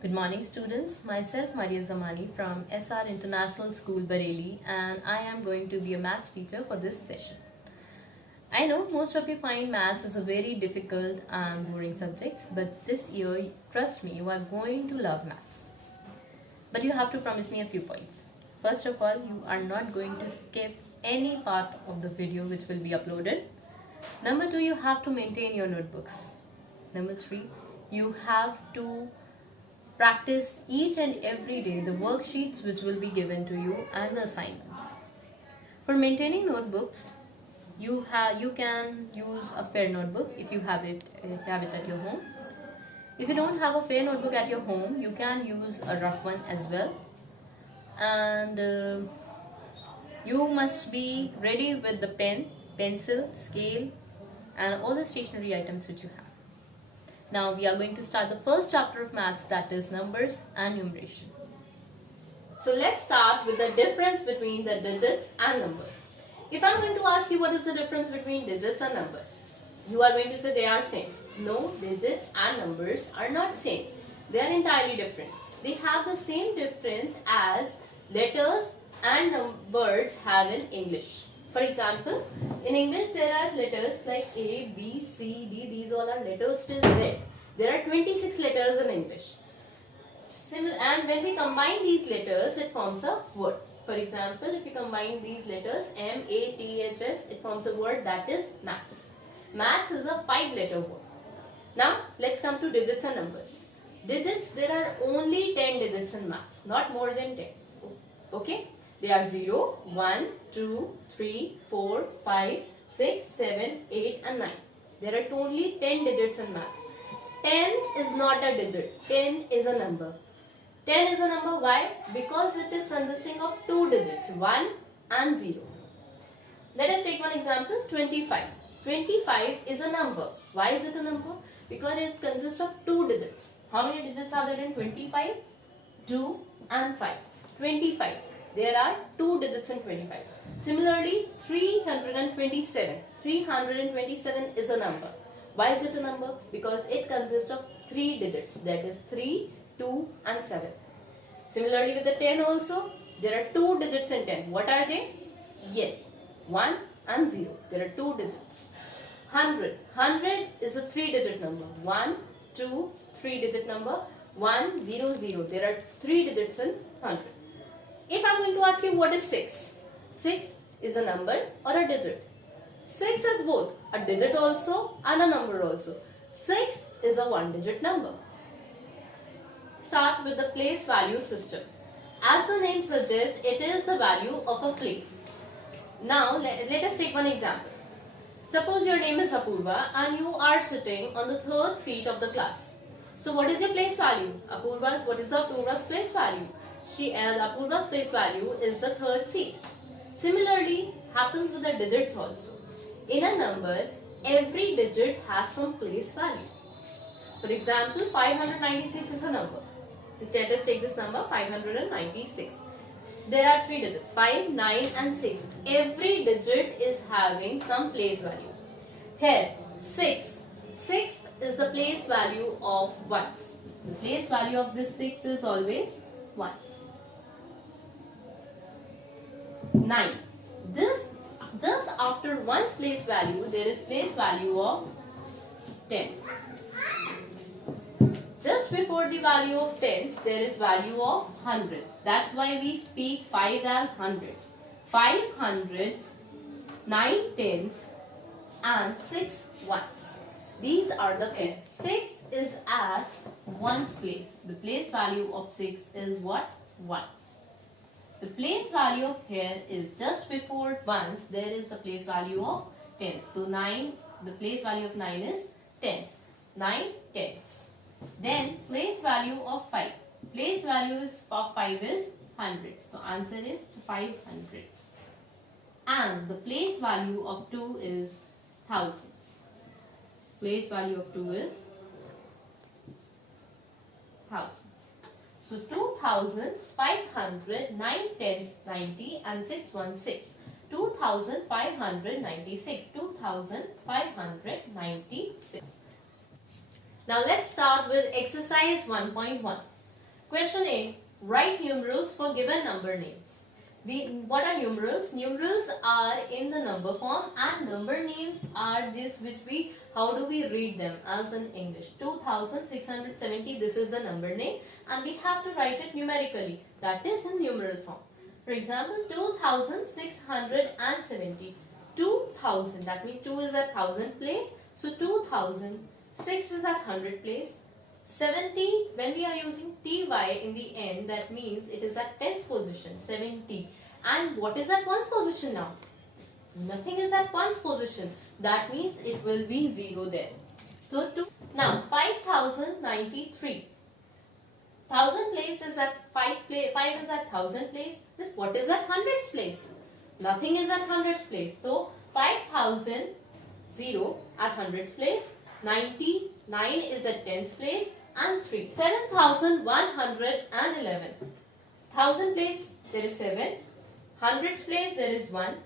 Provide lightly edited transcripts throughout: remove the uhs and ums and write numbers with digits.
Good morning students, myself Maria Zamani from SR International School Bareilly and I am going to be a maths teacher for this session. I know most of you find maths as a very difficult and boring subject, but this year, trust me, you are going to love maths. But you have to promise me a few points. First of all, you are not going to skip any part of the video which will be uploaded. Number 2, you have to maintain your notebooks. Number 3, you have to practice each and every day the worksheets which will be given to you and the assignments. For maintaining notebooks, you can use a fair notebook if you have it at your home. If you don't have a fair notebook at your home, you can use a rough one as well. And you must be ready with the pen, pencil, scale and all the stationery items which you have. Now we are going to start the first chapter of maths, that is numbers and numeration. So let's start with the difference between the digits and numbers. If I'm going to ask you what is the difference between digits and numbers, you are going to say they are same. No, digits and numbers are not same. They are entirely different. They have the same difference as letters and words have in English. For example, in English there are letters like A, B, C, D. These all are letters till Z. There are 26 letters in English. And when we combine these letters, it forms a word. For example, if you combine these letters M, A, T, H, S, it forms a word that is maths. Maths is a 5-letter word. Now, let's come to digits and numbers. Digits, there are only 10 digits in maths, not more than 10. Okay? They are 0, 1, 2, 3, 4, 5, 6, 7, 8 and 9. There are only 10 digits in maths. 10 is not a digit. 10 is a number. 10 is a number. Why? Because it is consisting of 2 digits, 1 and 0. Let us take one example, 25. 25 is a number. Why is it a number? Because it consists of 2 digits. How many digits are there in 25? 2 and 5. 25. There are 2 digits in 25. Similarly, 327. 327 is a number. Why is it a number? Because it consists of 3 digits. That is 3, 2 and 7. Similarly with the 10 also, there are 2 digits in 10. What are they? Yes, 1 and 0. There are 2 digits. 100. 100 is a 3-digit number. 1, 2, 3-digit number. 1, 0, 0. There are 3 digits in 100. If I am going to ask you what is 6? 6 is a number or a digit. 6 is both a digit also and a number also. 6 is a 1-digit number. Start with the place value system. As the name suggests, it is the value of a place. Now let us take one example. Suppose your name is Apurva and you are sitting on the 3rd seat of the class. So what is your place value? What is the Apurva's place value? Apurva's place value is the 3rd seat. Similarly, happens with the digits also. In a number, every digit has some place value. For example, 596 is a number. Let us take this number 596. There are 3 digits, 5, 9 and 6. Every digit is having some place value. Here, 6. 6 is the place value of ones. The place value of this 6 is always ones. 9. This, just after one's place value, there is place value of 10. Just before the value of tens, there is value of hundreds. That's why we speak 5 as hundreds. 5 hundreds, 9 tens and 6 ones. These are the pairs. 6 is at ones place. The place value of 6 is what? Ones. The place value of here is just before ones, there is the place value of tens. So 9, the place value of 9 is tens. 9 tens. Then place value of 5. Place value of 5 is hundreds. So answer is 500. And the place value of 2 is thousands. Place value of 2 is thousands. So 2 thousands, 500, 9 tens, 90 and 6 ones 6. 2596. 2596. Now let's start with exercise 1.1. Question A. Write numerals for given number names. What are numerals? Numerals are in the number form, and number names are this which how do we read them as in English? 2670, this is the number name, and we have to write it numerically, that is in numeral form. For example, 2670. 2000, that means 2 is at 1000 place, so 2000. 6 is at 100 place. 70, when we are using ty in the end, that means it is at tens position, 70. And what is at ones position now? Nothing is at ones position. That means it will be 0 there. So now 5093. 1000 place is at 5 is at 1000 place. Then what is at hundreds place? Nothing is at hundreds place. So 5000 at hundreds place. 99 is at tens place, and 3. 7111. 1000 place there is 7. Hundreds place there is 1.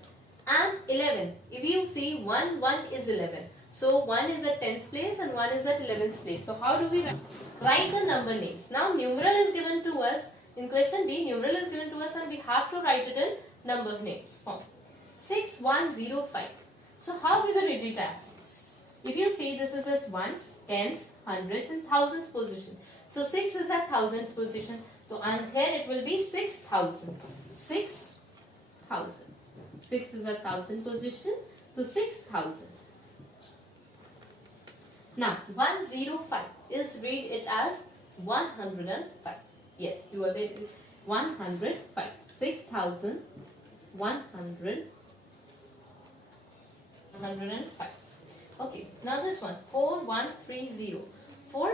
And 11. If you see 1 is 11. So 1 is at tens place and 1 is at 11th place. So how do we write the number names? Now numeral is given to us. In question B, numeral is given to us and we have to write it in number names form. 6105. So how we will read it as? If you see, this is as ones, tens, hundreds and thousands position. So 6 is at thousands position. So and here it will be 6000. 6000. 6 is at 1000 position. So 6000. Now 105 is read it as 105. Yes, you are ready. 105. 6105. Okay, now this one, 4130. 4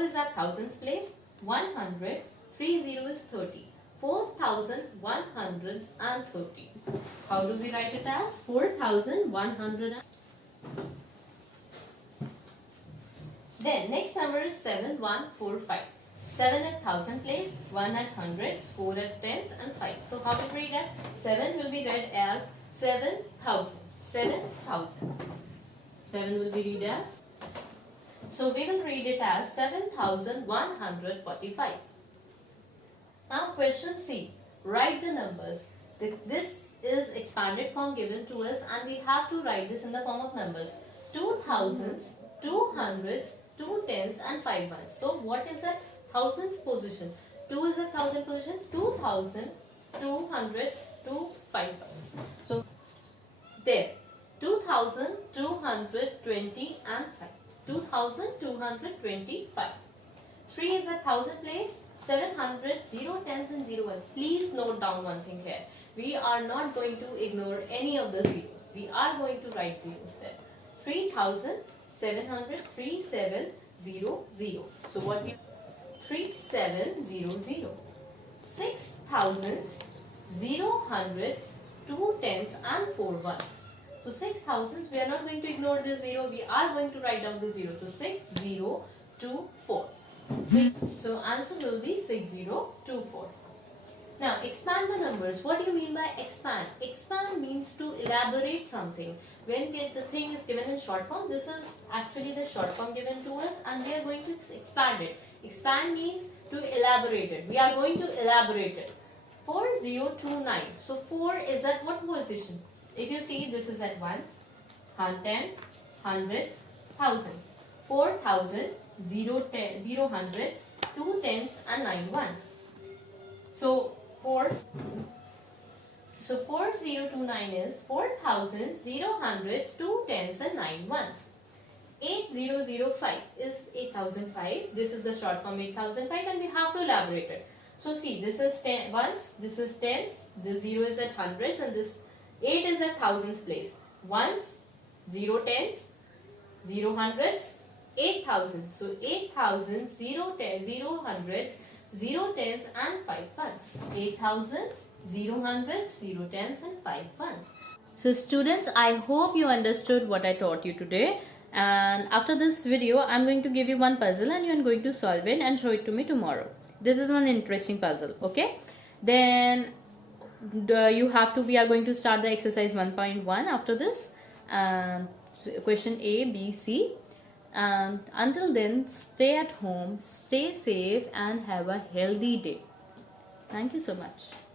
is at thousands place, 100, 30 is 30. 4130. How do we write it as? 4100. Then next number is 7145. 7 at 1000 place, 1 at hundreds, 4 at tens and 5. So how will we read that? 7 will be read as 7000. 7000. 7 will be read as. So we will read it as 7145. Now question C. Write the numbers. This is expanded form given to us and we have to write this in the form of numbers. 2000s, 200s, 2 tens and 5 ones. So what is at thousands position? 2 is at 1000 position, 2000, 200s, 2 5 ones. So there. 2220 and 5. 2225. 3 is at 1000 place. 700, 0 tens and 0 ones. Please note down one thing here. We are not going to ignore any of the zeros. We are going to write zeros there. 3700, 3700. So what we 3700. 6000s, 0 hundreds, 2 tens and 4 ones. So 6000, we are not going to ignore the 0. We are going to write down the 0. So 6024. So answer will be 6024. Now expand the numbers. What do you mean by expand? Expand means to elaborate something. When the thing is given in short form, this is actually the short form given to us and we are going to expand it. Expand means to elaborate it. We are going to elaborate it. 4029. So 4 is at what position? If you see, this is at ones, tens, hundreds, thousands. 4000, 0 hundreds, 2 tens and 9 ones. So 4029 is 4000, 0 hundreds, 2 tens and 9 ones. 8005 is 8005. This is the short form 8005 and we have to elaborate it. So see, this is ones, this is tens, this 0 is at hundreds and this 8 is at thousands place. Ones, 0 tens, 0 hundreds, 8000. So 8000, 0 tens, 0 hundreds, 0 tens and 5 ones. 8000s, 0 hundreds, 0 tens and 5 ones. So students, I hope you understood what I taught you today. And after this video, I'm going to give you one puzzle and you are going to solve it and show it to me tomorrow. This is one interesting puzzle, okay? Then we are going to start the exercise 1.1 after this. Question A, B, C. And until then, stay at home, stay safe, and have a healthy day. Thank you so much.